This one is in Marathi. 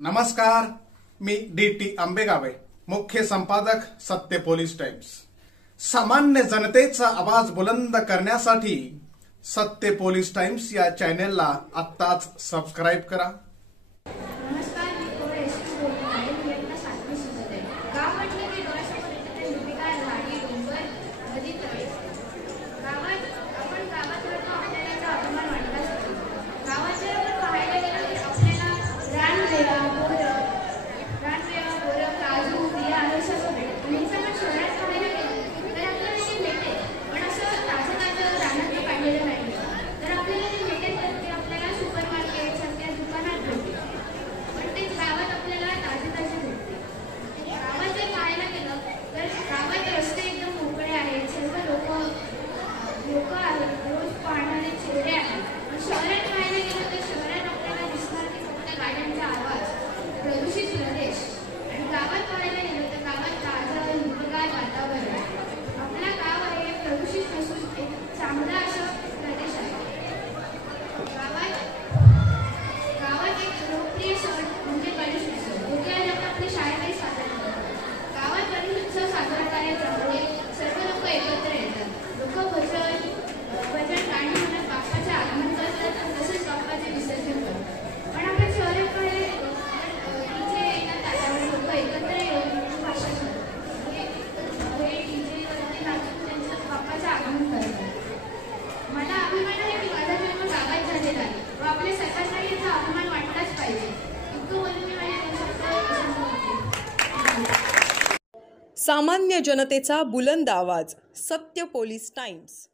नमस्कार, मी डी.टी. आंबेगावे, मुख्य संपादक सत्य पोलीस टाइम्स। सामान्य जनतेचा आवाज बुलंद करण्यासाठी सत्य पोलीस टाइम्स या चॅनेलला आत्ताच सबस्क्राइब करा। सामान्य जनतेचा बुलंद आवाज, सत्य पोलीस टाइम्स।